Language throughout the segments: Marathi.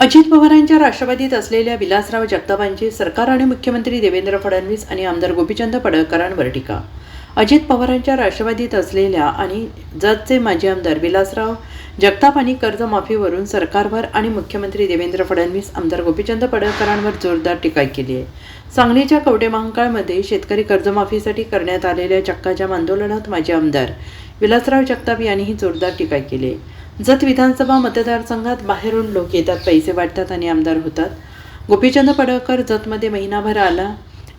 अजित पवारांच्या राष्ट्रवादीत असलेल्या विलासराव जगतापांची सरकार आणि मुख्यमंत्री देवेंद्र फडणवीस आणि आमदार गोपीचंद पडळकरांवर टीका. अजित पवारांच्या राष्ट्रवादीत असलेल्या आणि जतचे माजी आमदार विलासराव जगताप आणि कर्जमाफीवरून सरकारवर आणि मुख्यमंत्री देवेंद्र फडणवीस आमदार गोपीचंद पडळकरांवर जोरदार टीका केली आहे. सांगलीच्या कवडे महांकाळमध्ये शेतकरी कर्जमाफीसाठी करण्यात आलेल्या चक्काजाम आंदोलनात माजी आमदार विलासराव जगताप यांनीही जोरदार टीका केली आहे. जत विधानसभा मतदारसंघात बाहेरून लोक येतात पैसे वाटतात आणि आमदार होतात. गोपीचंद पडळकर जतमध्ये महिनाभर आला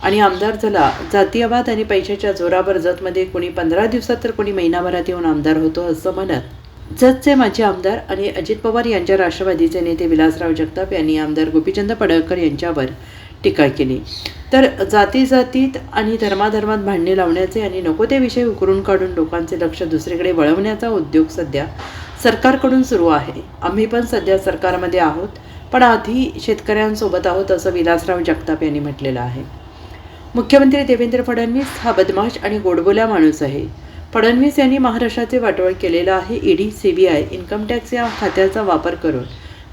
आणि आमदार झाला. जातीयवाद आणि पैशाच्या जोरावर जतमध्ये कोणी पंधरा दिवसात तर कोणी महिनाभरात येऊन आमदार होतो असं म्हणत जतचे माजी आमदार आणि अजित पवार यांच्या राष्ट्रवादीचे नेते विलासराव जगताप यांनी आमदार गोपीचंद पडळकर यांच्यावर टीका केली. तर जाती जातीत आणि धर्माधर्मात भांडणे लावण्याचे आणि नको ते विषय उकरून काढून लोकांचे लक्ष दुसरीकडे वळवण्याचा उद्योग सध्या सरकारकडून सुरू आहे. आम्ही पण सध्या सरकारमध्ये आहोत पण आधी शेतकऱ्यांसोबत आहोत असं विलासराव जगताप यांनी म्हटलेलं आहे. मुख्यमंत्री देवेंद्र फडणवीस हा बदमाश आणि गोडबोल्या माणूस आहे. फडणवीस यांनी महाराष्ट्राचे वाटोळ केलेलं आहे ईडी सीबीआय इन्कम टॅक्स या खात्याचा वापर करून.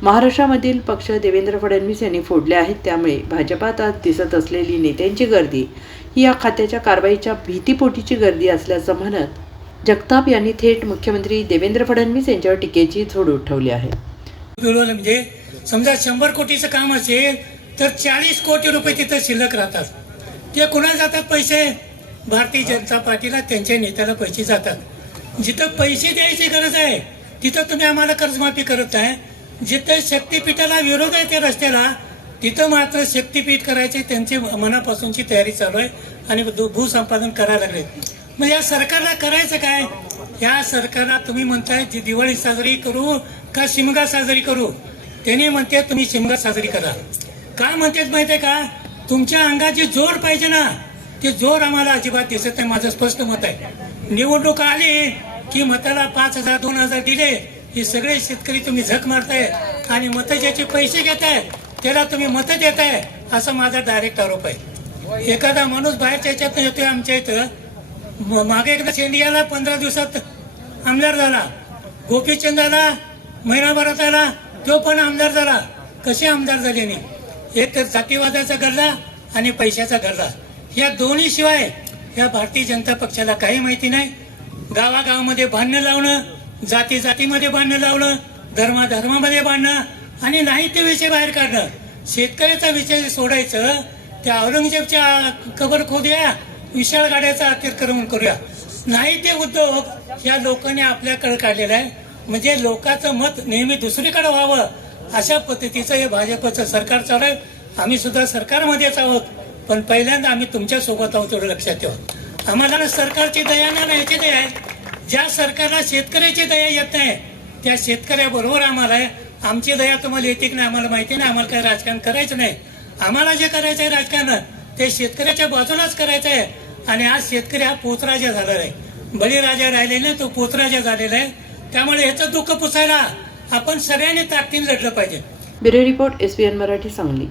महाराष्ट्रामधील पक्ष देवेंद्र फडणवीस यांनी फोडले आहेत त्यामुळे भाजपात आज दिसत असलेली नेत्यांची गर्दी ही या खात्याच्या कारवाईच्या भीतीपोटीची गर्दी असल्याचं म्हणत जगताप यांनी थेट मुख्यमंत्री देवेंद्र फडणवीस यांच्यावर टीकेची झोड उठवली आहे. मिळवलं म्हणजे समजा शंभर कोटीचं काम असेल तर चाळीस कोटी रुपये तिथं शिल्लक राहतात. ते कुणाला जातात पैसे? भारतीय जनता पार्टीला त्यांच्या नेत्याला पैसे जातात. जिथं पैसे द्यायची गरज आहे तिथं तुम्ही आम्हाला कर्जमाफी करत आहे जिथं शक्तीपीठाला विरोध आहे त्या रस्त्याला तिथं मात्र शक्तीपीठ करायचे त्यांची मनापासूनची तयारी चालू आहे आणि भूसंपादन करायला लागले. मग या सरकारला करायचं काय? या सरकारला तुम्ही म्हणताय जी दिवाळी साजरी करू का शिमगा साजरी करू? त्यांनी म्हणते तुम्ही शिमगा साजरी करा. काय म्हणतात माहितीये का? तुमच्या अंगाची जोर पाहिजे ना ते जोर आम्हाला अजिबात दिसत नाही माझं स्पष्ट मत आहे. निवडणूक आली की मताला पाच हजार दोन हजार दिले हे सगळे शेतकरी तुम्ही झक मारताय आणि मत ज्याचे पैसे घेताय त्याला तुम्ही मत देताय असा माझा डायरेक्ट आरोप आहे. एखादा माणूस बाहेरच्या याच्यात येतोय आमच्या इथं मागे एकदा शेंडियाला पंधरा दिवसात आमदार झाला. गोपीचंद आला महिनाभरात आला तो पण आमदार झाला. कसे आमदार झाले नाही एक तर जातीवादाचा गल्ला आणि पैशाचा गल्ला या दोन्ही शिवाय या भारतीय जनता पक्षाला काही माहिती नाही. गावागावामध्ये भांडणं लावणं जाती जातीमध्ये भांडणं लावणं धर्मा धर्मामध्ये भांडणं आणि नाही ते विषय बाहेर काढणं. शेतकऱ्याचा विषय सोडायचं त्या औरंगजेबच्या कबर खोद्या विशाळ गाड्याचा अतिक्रमण करूया. नाही ते उद्योग या लोकांनी आपल्याकडे काढलेला आहे. म्हणजे लोकांचं मत नेहमी दुसरीकडे व्हावं. अशा पद्धतीचं हे भाजपचं सरकार चालू आहे. आम्ही सुद्धा सरकारमध्येच आहोत. पण पहिल्यांदा आम्ही तुमच्यासोबत आहोत एवढं लक्षात ठेवा. आम्हाला सरकारची दया ना याची दया आहे. ज्या सरकारला शेतकऱ्याची दया येत नाही त्या शेतकऱ्याबरोबर आम्हाला आहे. आमची दया तुम्हाला येते की नाही आम्हाला माहिती नाही. आम्हाला काही राजकारण करायचं नाही. आम्हाला जे करायचं आहे राजकारण ते शेतकऱ्याच्या बाजूलाच करायचं आहे. आणि आज शेतकरी हा पोचराजा झालेला आहे. बळीराजा राहिले नाही तो पोचराजा झालेला आहे. त्यामुळे ह्याचं दुःख पुसायला आपण सगळ्यांनी ताकदीने लढलं पाहिजे. Bureau report S Marathi Sangli.